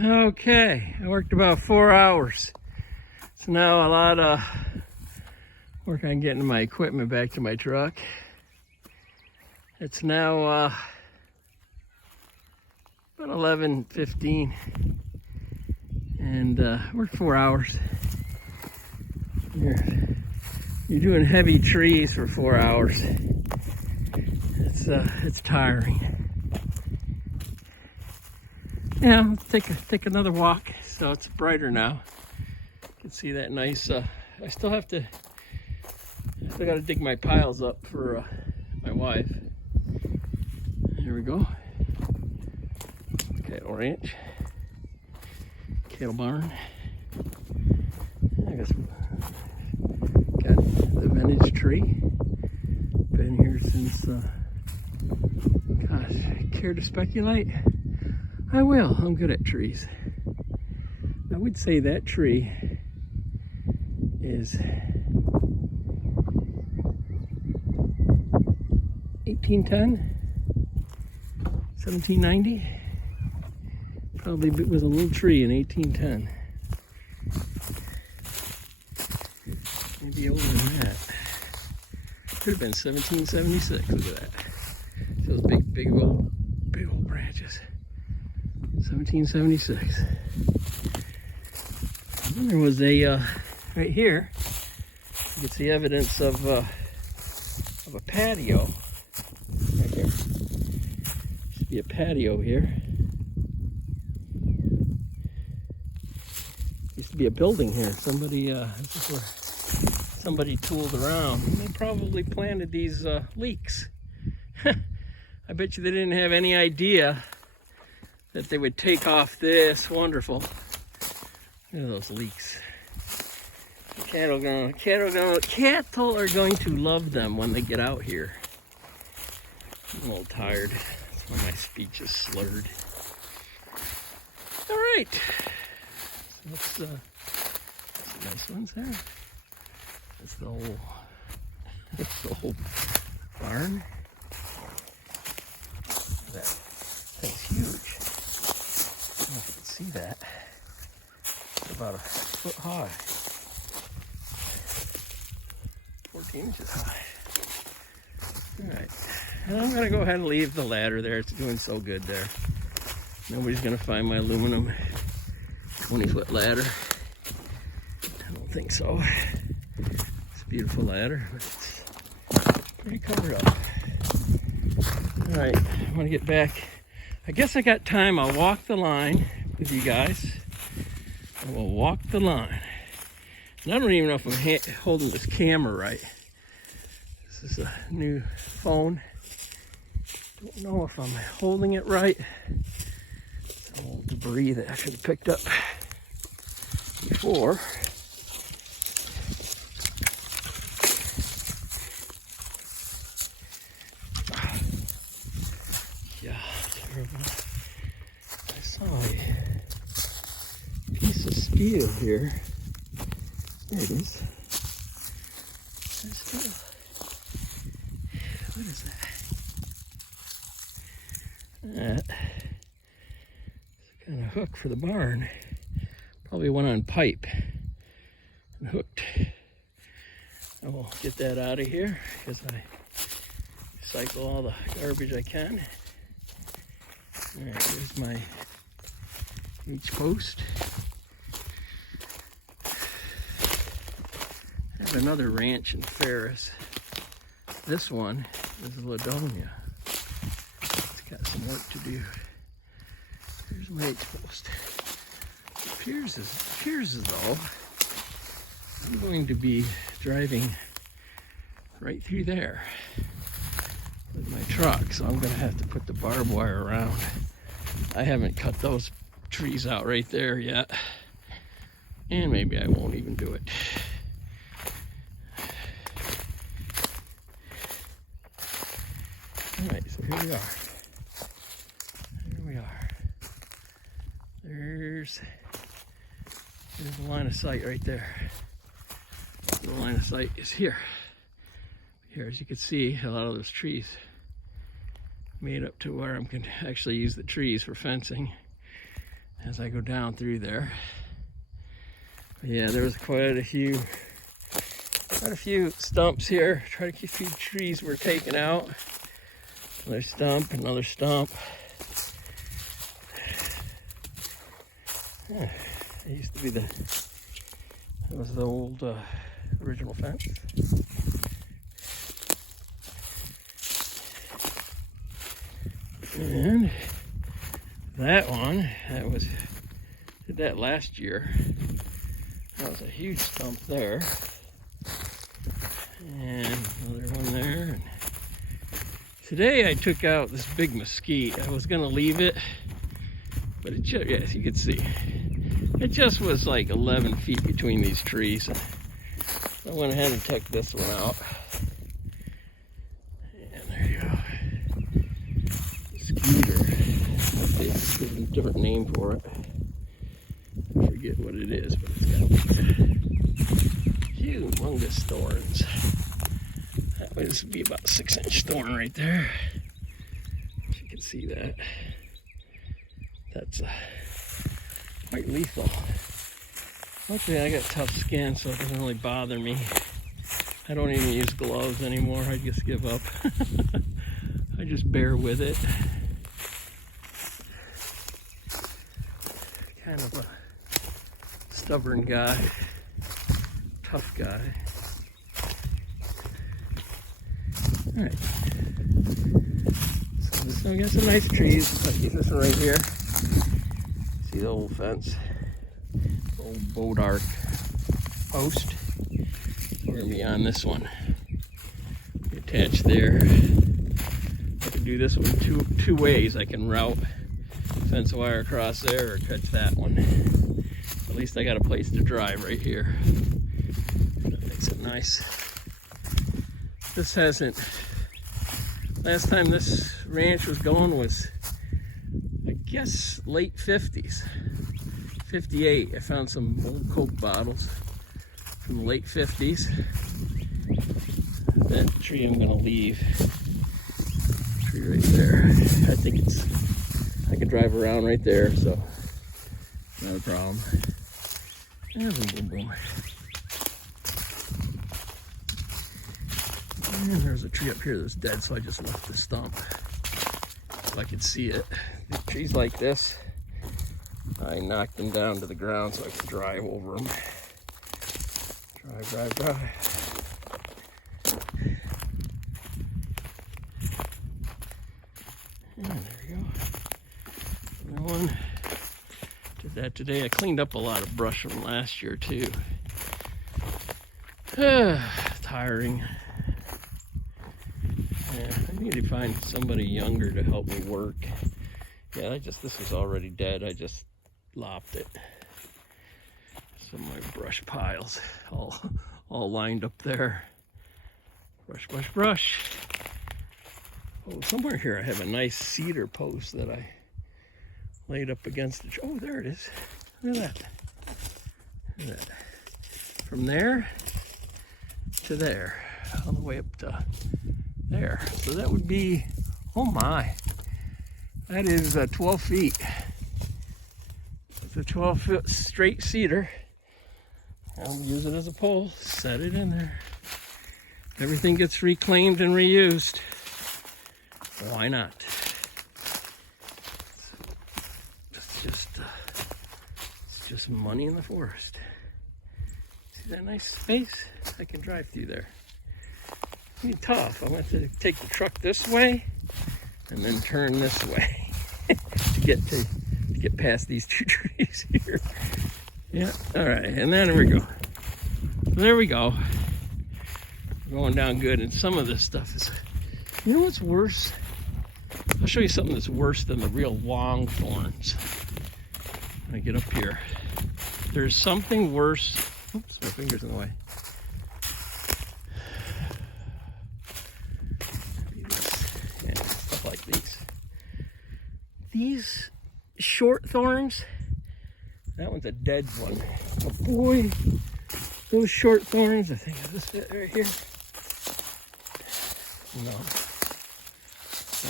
Okay, I worked about 4 hours. So now a lot of work on getting my equipment back to my truck. It's now about 11:15 and worked 4 hours. You're doing heavy trees for 4 hours. It's tiring. Yeah, let's take another walk. So it's brighter now. You can see that nice. I still got to dig my piles up for my wife. Here we go. Cattle ranch, cattle barn. I guess got the vintage tree. Been here since. Gosh, care to speculate? I will. I'm good at trees. I would say that tree is 1810, 1790. Probably was a little tree in 1810. Maybe older than that. Could have been 1776. Look at that. Those big old branches. 1776. And then there was a right here. You can see evidence of a patio. Right there. Should be a patio here. Used to be a building here. Somebody this is where somebody tooled around. And they probably planted these leeks. I bet you they didn't have any idea that they would take off this wonderful. Look at those leeks. Cattle are going to love them when they get out here. I'm a little tired. That's why my speech is slurred. All right. So that's some nice ones there. That's the whole barn. That thing's huge. I don't know if you can see that. It's about a foot high. 14 inches high. Alright. I'm going to go ahead and leave the ladder there. It's doing so good there. Nobody's going to find my aluminum 20-foot ladder. I don't think so. It's a beautiful ladder, but it's pretty covered up. Alright, I want to get back. I guess I got time. I'll walk the line with you guys. I will walk the line. And I don't even know if I'm holding this camera right. This is a new phone. Don't know if I'm holding it right. Some old debris that I should have picked up before. I saw a piece of steel here. There it is. Steel. What is that? That is a kind of hook for the barn. Probably one on pipe and hooked. I will get that out of here because I recycle all the garbage I can. Alright, there's my H post. I have another ranch in Ferris. This one is Ladonia. It's got some work to do. Here's my H post. It appears as though I'm going to be driving right through there with my truck, so I'm going to have to put the barbed wire around. I haven't cut those trees out right there yet, and maybe I won't even do it. Alright, so here we are. Here we are. There's the line of sight right there. The line of sight is here. Here, as you can see, a lot of those trees made up to where I can actually use the trees for fencing. as I go down through there. But yeah, there was quite a few stumps here. Try to keep a few trees were taken out. Another stump, another stump. Yeah, it used to be that was the old original fence. And that one, did that last year. That was a huge stump there. And another one there. And today I took out this big mesquite. I was gonna leave it, but it just, yes, you can see, it just was like 11 feet between these trees. I went ahead and took this one out. And there you go. Skeeter. There's a different name for it. I forget what it is, but it's got humongous thorns. That would be about a 6-inch thorn right there. If you can see that. That's quite lethal. Luckily I got tough skin, so it doesn't really bother me. I don't even use gloves anymore. I just give up. I just bear with it. Kind of a stubborn guy, tough guy. All right. So we got some nice trees. Like this one right here. See the old fence, old bodark post. We're gonna be on this one. Attached there. I can do this one two ways. I can route fence wire across there or catch that one. At least I got a place to drive right here. That makes it nice. This hasn't, last time this ranch was going was, I guess, late 50s. 58, I found some old Coke bottles from the late 50s. That tree I'm gonna leave. Tree right there. I think it's, I can drive around right there, so not a problem. And boom, boom, boom. And there's a tree up here that's dead, so I just left the stump so I could see it. These trees like this, I knocked them down to the ground so I could drive over them. Drive. And there we go. Another one. Did that today. I cleaned up a lot of brush from last year too. Tiring. Yeah, I need to find somebody younger to help me work. Yeah, this was already dead. I just lopped it. Some of my brush piles all lined up there. Brush. Oh, somewhere here I have a nice cedar post that I laid up against the tree. Oh, there it is. Look at that. From there to there, all the way up to there. So that would be, oh my, that is 12 feet. It's a 12-foot straight cedar. I'll use it as a pole, set it in there. Everything gets reclaimed and reused. Why not? It's just money in the forest. See that nice space? I can drive through there. It's tough. I want to take the truck this way and then turn this way to get past these two trees here. Yeah, all right, and then there we go. There we go. We're going down good, and some of this stuff is, you know what's worse? I'll show you something that's worse than the real long thorns. When I get up here, there's something worse. Oops, my finger's in the way. Yeah, stuff like these. These short thorns, that one's a dead one. But boy, those short thorns, I think of this bit right here. No,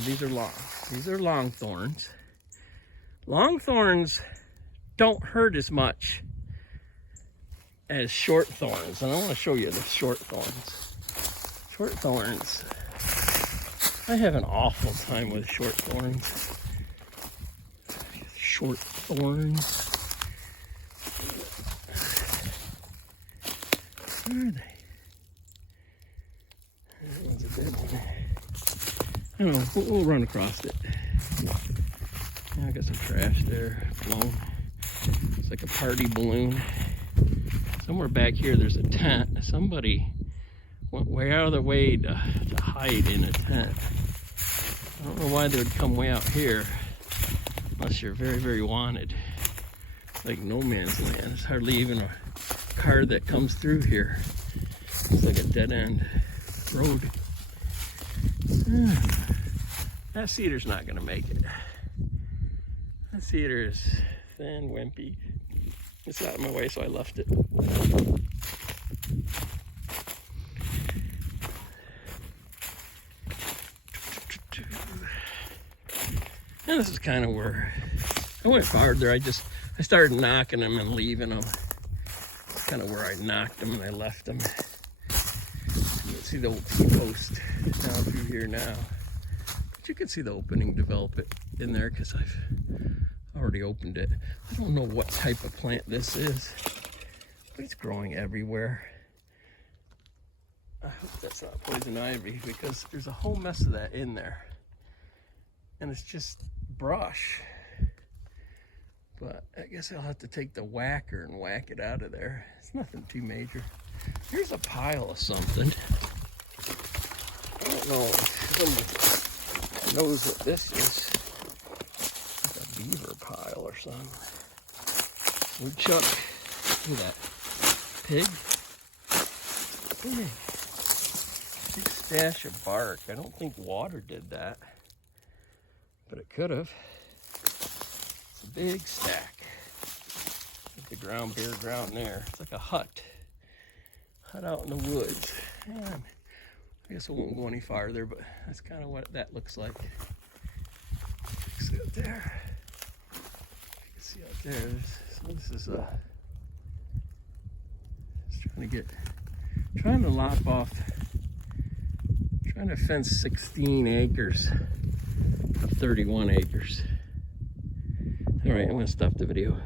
these are long. These are long thorns. Long thorns don't hurt as much as short thorns. And I want to show you the short thorns. Short thorns. I have an awful time with short thorns. Short thorns. Where are they? That one's a dead one. I don't know, we'll run across it. Yeah, I got some trash there, blown. It's like a party balloon. Somewhere back here there's a tent. Somebody went way out of their way to hide in a tent. I don't know why they would come way out here unless you're very, very wanted. Like no man's land. There's hardly even a car that comes through here. It's like a dead end road. That cedar's not gonna make it. That cedar is thin, wimpy. It's out of my way, so I left it. And this is kind of where I went farther. I started knocking them and leaving them. It's kind of where I knocked them and I left them. You can see the old T-post down through here now. But you can see the opening develop it in there because I've already opened it. I don't know what type of plant this is, but it's growing everywhere. I hope that's not poison ivy because there's a whole mess of that in there. And it's just brush. But I guess I'll have to take the whacker and whack it out of there. It's nothing too major. Here's a pile of something. I don't know if somebody knows what this is. It's a beaver pile or something. Woodchuck. Look at that. Pig. Pig. Big stash of bark. I don't think water did that. But it could have. It's a big stack. With the ground, bare ground there. It's like a hut. Hut out in the woods. And I guess I won't go any farther, but that's kind of what that looks like. See out there. You can see out there. So this is trying to lop off, trying to fence 16 acres. 31 acres. All right, I'm gonna stop the video.